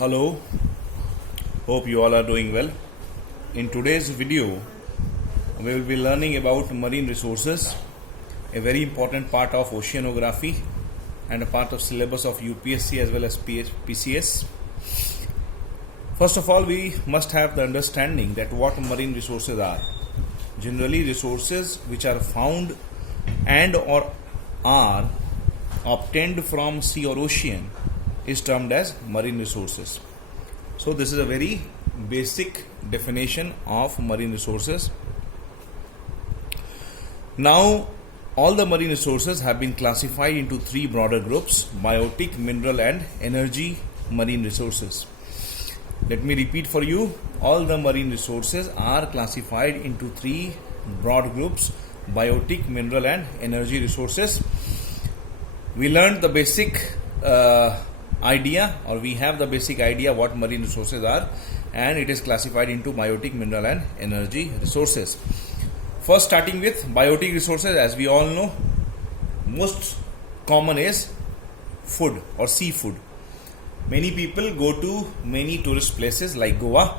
Hello, hope you all are doing well. In today's video, we will be learning about marine resources, a very important part of oceanography and a part of syllabus of UPSC as well as PCS. First of all, we must have the understanding that what marine resources are. Generally, resources which are found and or are obtained from sea or ocean is termed as marine resources. So this is a very basic definition of marine resources. Now all the marine resources have been classified into three broader groups: biotic, mineral and energy marine resources. Let me repeat for you, all the marine resources are classified into three broad groups: biotic, mineral and energy resources. We learned the basic idea, or we have the basic idea what marine resources are, and it is classified into biotic, mineral and energy resources. First, starting with biotic resources, as we all know, most common is food or seafood. Many people go to many tourist places like Goa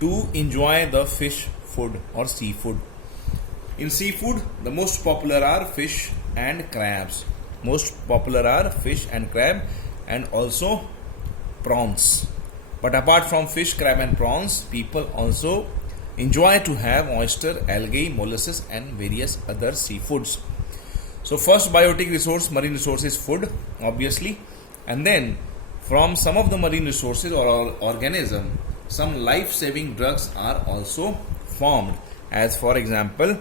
to enjoy the fish food or seafood. In seafood, the most popular are fish and crabs. And also prawns. But apart from fish, crab and prawns, people also enjoy to have oyster, algae, mollusks and various other seafoods. So first biotic resource, marine resource is food, obviously. And then from some of the marine resources or organism, some life-saving drugs are also formed. As for example,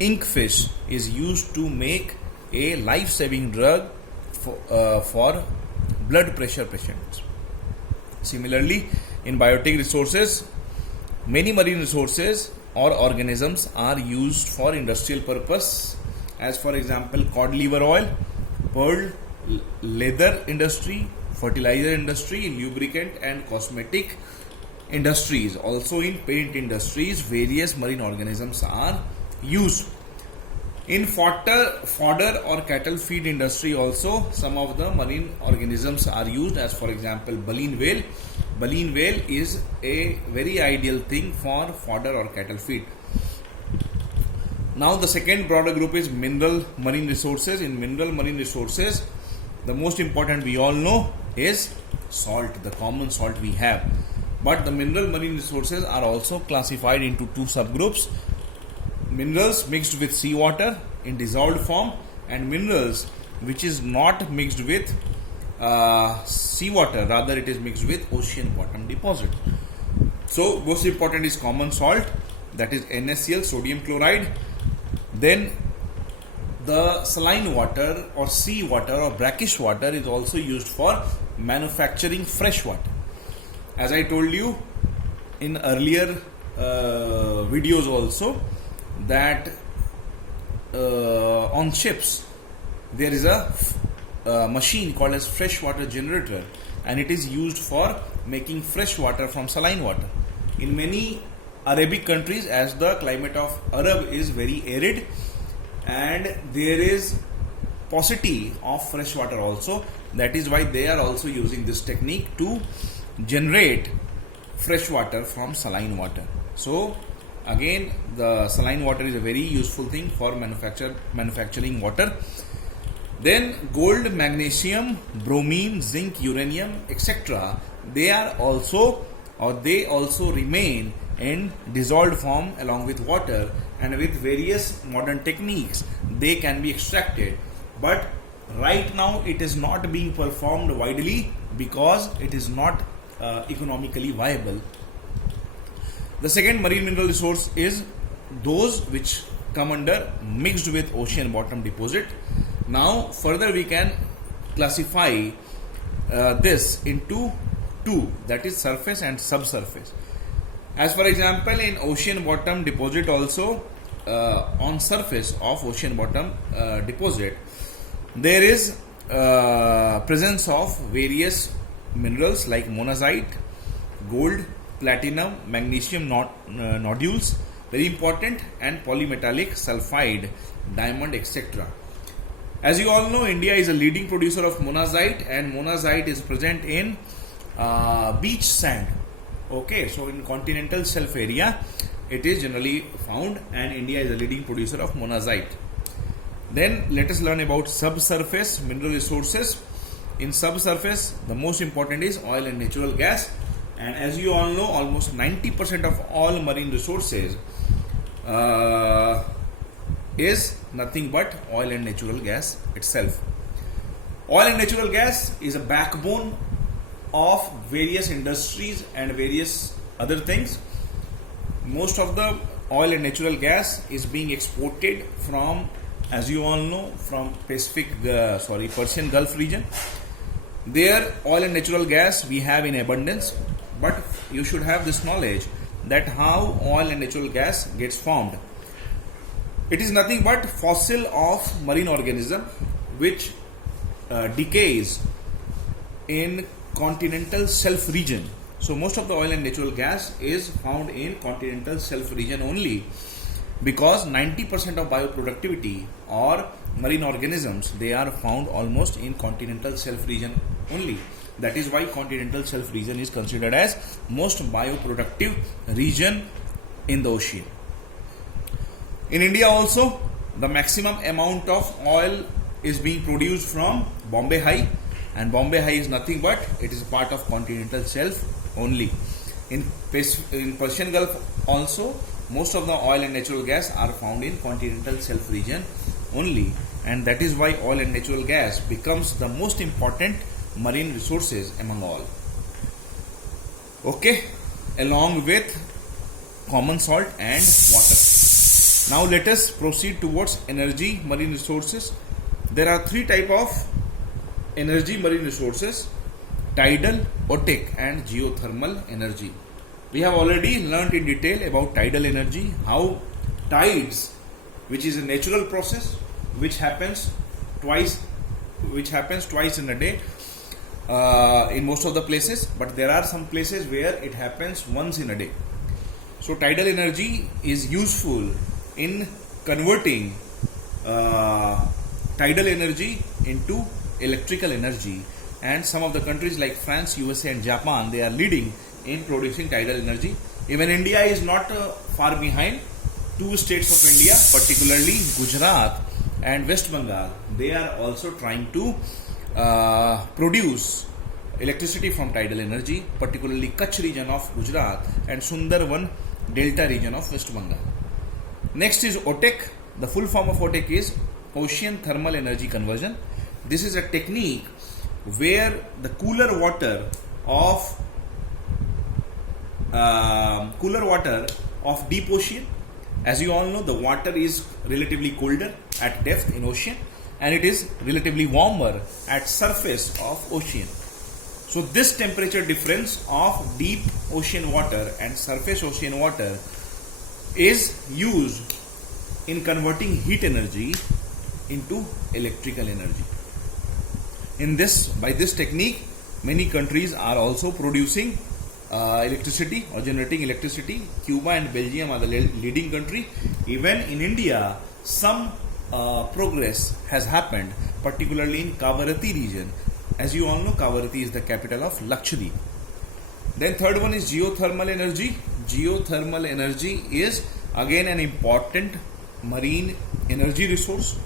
inkfish is used to make a life-saving drug for blood pressure patients. Similarly, in biotic resources, many marine resources or organisms are used for industrial purpose. As for example, cod liver oil, pearl, leather industry, fertilizer industry, lubricant and cosmetic industries. Also in paint industries, various marine organisms are used. In fodder or cattle feed industry also, some of the marine organisms are used, as for example baleen whale. Baleen whale is a very ideal thing for fodder or cattle feed. Now the second broader group is mineral marine resources. In mineral marine resources, the most important we all know is salt, the common salt we have. But the mineral marine resources are also classified into two subgroups: minerals mixed with seawater in dissolved form, and minerals which is not mixed with seawater, rather it is mixed with ocean bottom deposit. So most important is common salt, that is NaCl, sodium chloride. Then the saline water or sea water or brackish water is also used for manufacturing fresh water. As I told you in earlier videos also, that on ships there is a machine called as freshwater generator, and it is used for making fresh water from saline water. In many Arabic countries, as the climate of Arab is very arid and there is paucity of fresh water also, that is why they are also using this technique to generate fresh water from saline water. So again, the saline water is a very useful thing for manufacturing water. Then gold, magnesium, bromine, zinc, uranium, etc. They also remain in dissolved form along with water, and with various modern techniques they can be extracted. But right now it is not being performed widely because it is not economically viable. The second marine mineral resource is those which come under mixed with ocean bottom deposit. Now further we can classify this into two, that is surface and subsurface. As for example, in ocean bottom deposit also, on surface of ocean bottom deposit, there is presence of various minerals like monazite, gold, platinum, magnesium nodules, very important, and polymetallic sulfide, diamond, etc. As you all know, India is a leading producer of monazite, and monazite is present in beach sand. Okay, so in continental shelf area, it is generally found, and India is a leading producer of monazite. Then let us learn about subsurface mineral resources. In subsurface, the most important is oil and natural gas, and as you all know, almost 90% of all marine resources is nothing but oil and natural gas itself. Oil and natural gas is a backbone of various industries and various other things. Most of the oil and natural gas is being exported from, as you all know, from Persian Gulf region. There, oil and natural gas we have in abundance, but you should have this knowledge that how oil and natural gas gets formed. It is nothing but fossil of marine organism which decays in continental shelf region. So most of the oil and natural gas is found in continental shelf region only, because 90% of bioproductivity or marine organisms, they are found almost in continental shelf region only. That is why continental shelf region is considered as most bioproductive region in the ocean. In India also, the maximum amount of oil is being produced from Bombay High, and Bombay High is nothing but it is part of continental shelf only. In Persian Gulf also, most of the oil and natural gas are found in continental shelf region only, and that is why oil and natural gas becomes the most important marine resources among all. Okay, along with common salt and water. Now let us proceed towards energy marine resources. There are three types of energy marine resources: tidal, otic and geothermal energy. We have already learnt in detail about tidal energy, how tides, which is a natural process which happens twice in a day in most of the places, but there are some places where it happens once in a day. So tidal energy is useful in converting tidal energy into electrical energy, and some of the countries like France, USA and Japan, they are leading in producing tidal energy. Even India is not far behind. Two states of India, particularly Gujarat and West Bengal, they are also trying to produce electricity from tidal energy, particularly Kutch region of Gujarat and Sundarban Delta region of West Bengal. Next is OTEC. The full form of OTEC is Ocean Thermal Energy Conversion. This is a technique where the cooler water of deep ocean, as you all know, the water is relatively colder at depth in ocean, and it is relatively warmer at surface of ocean. So this temperature difference of deep ocean water and surface ocean water is used in converting heat energy into electrical energy. By this technique, many countries are also producing electricity or generating electricity. Cuba and Belgium are the leading country. Even in India, some progress has happened, particularly in Kavaratti region. As you all know, Kavaratti is the capital of Lakshadweep. Then third one is geothermal energy. Geothermal energy is again an important marine energy resource.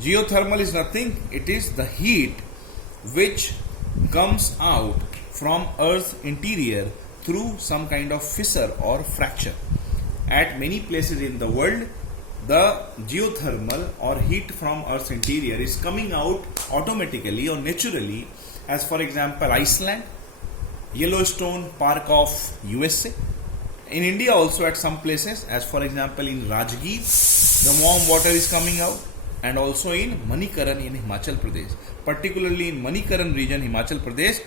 Geothermal is nothing, it is the heat which comes out from Earth's interior through some kind of fissure or fracture. At many places in the world, the geothermal or heat from Earth's interior is coming out automatically or naturally, as for example Iceland, Yellowstone Park of USA. In India also at some places, as for example in Rajgir, the warm water is coming out, and also in Manikaran in Himachal Pradesh. Particularly in Manikaran region, Himachal Pradesh,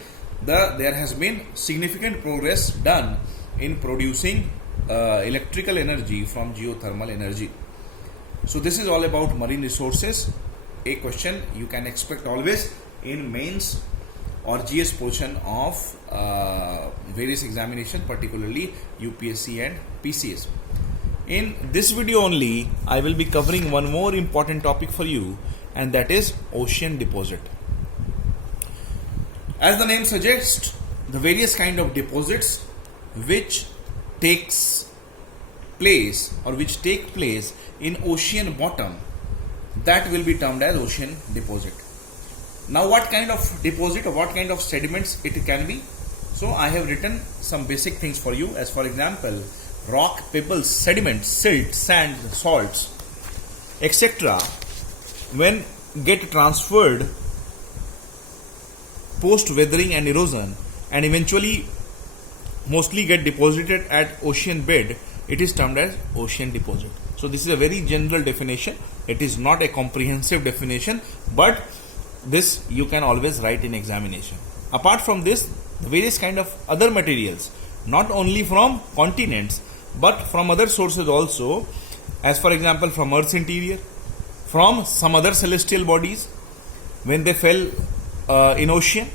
there has been significant progress done in producing electrical energy from geothermal energy. So this is all about marine resources. A question you can expect always in mains or GS portion of various examinations, particularly UPSC and PCS. In this video only, I will be covering one more important topic for you, and that is ocean deposit. As the name suggests, the various kind of deposits which takes place or which take place in ocean bottom, that will be termed as ocean deposit. Now what kind of deposit or what kind of sediments it can be? So I have written some basic things for you, as for example, rock, pebbles, sediments, silt, sand, salts, etc. when get transferred post weathering and erosion and eventually mostly get deposited at ocean bed, it is termed as ocean deposit. So this is a very general definition. It is not a comprehensive definition, but this you can always write in examination. Apart from this, the various kind of other materials, not only from continents but from other sources also, as for example from Earth's interior, from some other celestial bodies when they fell in ocean.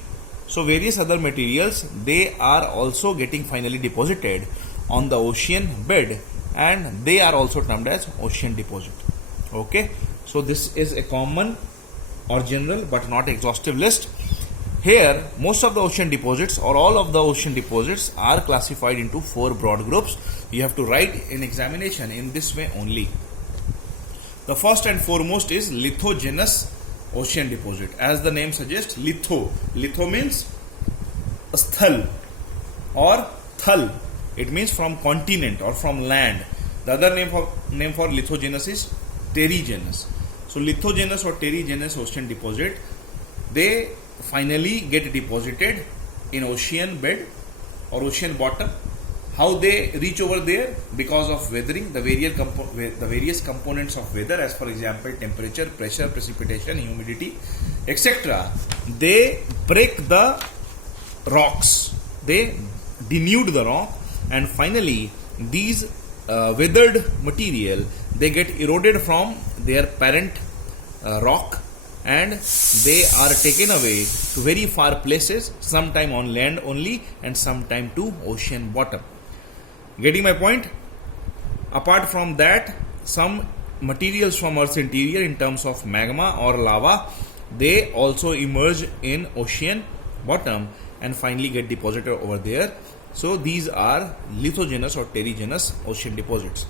So various other materials, they are also getting finally deposited on the ocean bed, and they are also termed as ocean deposit. Okay, so this is a common or general but not exhaustive list. Here most of the ocean deposits or all of the ocean deposits are classified into 4 broad groups. You have to write in examination in this way only. The first and foremost is lithogenous ocean deposit. As the name suggests, litho means sthal or thal. It means from continent or from land. The other name for lithogenous is terregenous. So lithogenous or terregenous ocean deposit, they finally get deposited in ocean bed or ocean bottom. How they reach over there? Because of weathering, the various components of weather, as for example temperature, pressure, precipitation, humidity, etc. They break the rocks, they denude the rock, and finally these weathered material, they get eroded from their parent rock, and they are taken away to very far places, sometime on land only and sometime to ocean bottom. Getting my point? Apart from that, some materials from Earth's interior in terms of magma or lava, they also emerge in ocean bottom and finally get deposited over there. So these are lithogenous or terregenous ocean deposits.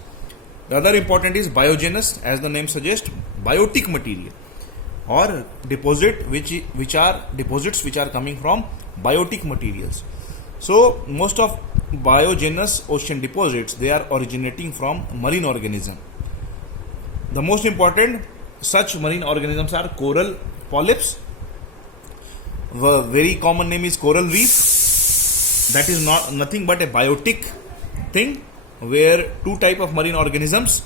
The other important is biogenous, as the name suggests, biotic material or deposit which are deposits which are coming from biotic materials. So most of biogenous ocean deposits, they are originating from marine organism. The most important such marine organisms are coral polyps. The very common name is coral reef. That is nothing but a biotic thing, where 2 type of marine organisms,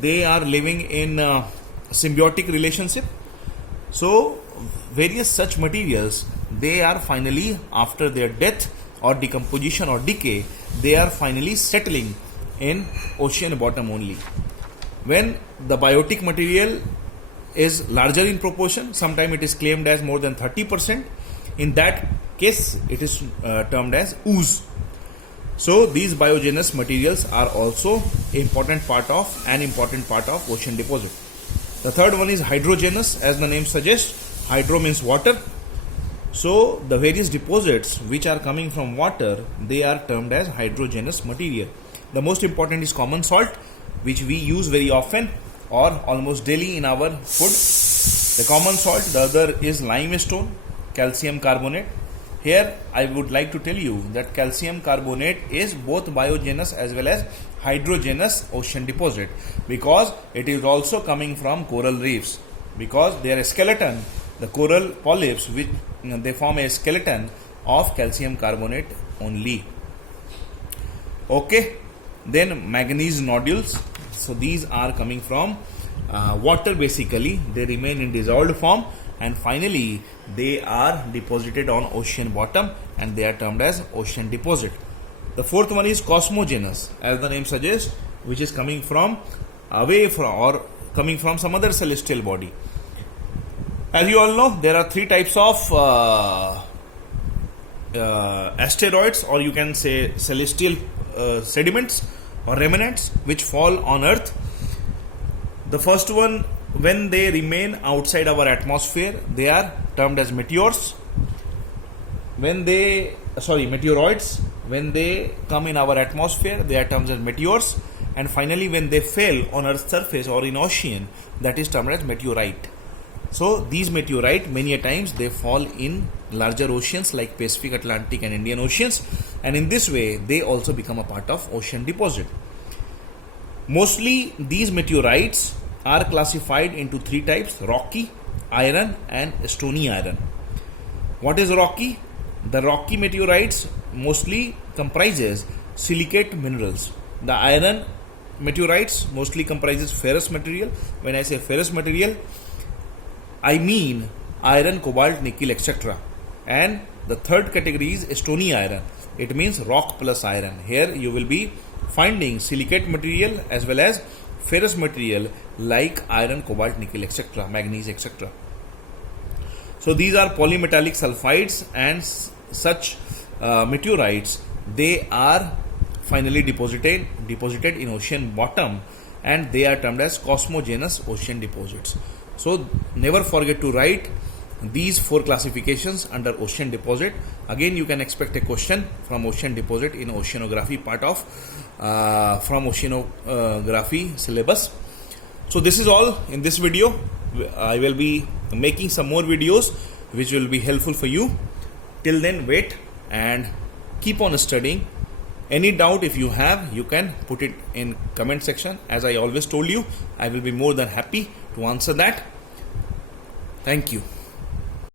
they are living in symbiotic relationship. So various such materials, they are finally, after their death or decomposition or decay, they are finally settling in ocean bottom only. When the biotic material is larger in proportion, sometimes it is claimed as more than 30%. In that case, it is termed as ooze. So these biogenous materials are also an important part of ocean deposit. The third one is hydrogenous, as the name suggests. Hydro means water. So the various deposits which are coming from water, they are termed as hydrogenous material. The most important is common salt, which we use very often or almost daily in our food. The common salt. The other is limestone, calcium carbonate. Here I would like to tell you that calcium carbonate is both biogenous as well as hydrogenous ocean deposit, because it is also coming from coral reefs, because their skeleton, the coral polyps, which they form a skeleton of calcium carbonate only. Okay, then manganese nodules. So these are coming from water basically. They remain in dissolved form and finally they are deposited on ocean bottom and they are termed as ocean deposit. The fourth one is cosmogenous, as the name suggests, which is coming from away from or coming from some other celestial body. As you all know, there are 3 types of asteroids, or you can say celestial sediments or remnants which fall on Earth. The first one, when they remain outside our atmosphere, they are termed as meteors. meteoroids, when they come in our atmosphere, they are termed as meteors, and finally when they fell on Earth's surface or in ocean, that is termed as meteorite. So these meteorite, many a times they fall in larger oceans like Pacific, Atlantic and Indian Oceans, and in this way they also become a part of ocean deposit. Mostly these meteorites are classified into three types: rocky, iron and stony iron. What is rocky? The rocky meteorites mostly comprises silicate minerals. The iron meteorites mostly comprises ferrous material. When I say ferrous material, I mean iron, cobalt, nickel, etc. And the third category is stony iron. It means rock plus iron. Here you will be finding silicate material as well as ferrous material like iron, cobalt, nickel, etc., manganese, etc. So these are polymetallic sulfides, and such meteorites, they are finally deposited in ocean bottom, and they are termed as cosmogenous ocean deposits. So never forget to write these four classifications under ocean deposit. Again, you can expect a question from ocean deposit in oceanography part of from oceanography syllabus. So this is all in this video. I will be making some more videos which will be helpful for you. Till then, wait and keep on studying. Any doubt if you have, you can put it in comment section. As I always told you, I will be more than happy to answer that. Thank you.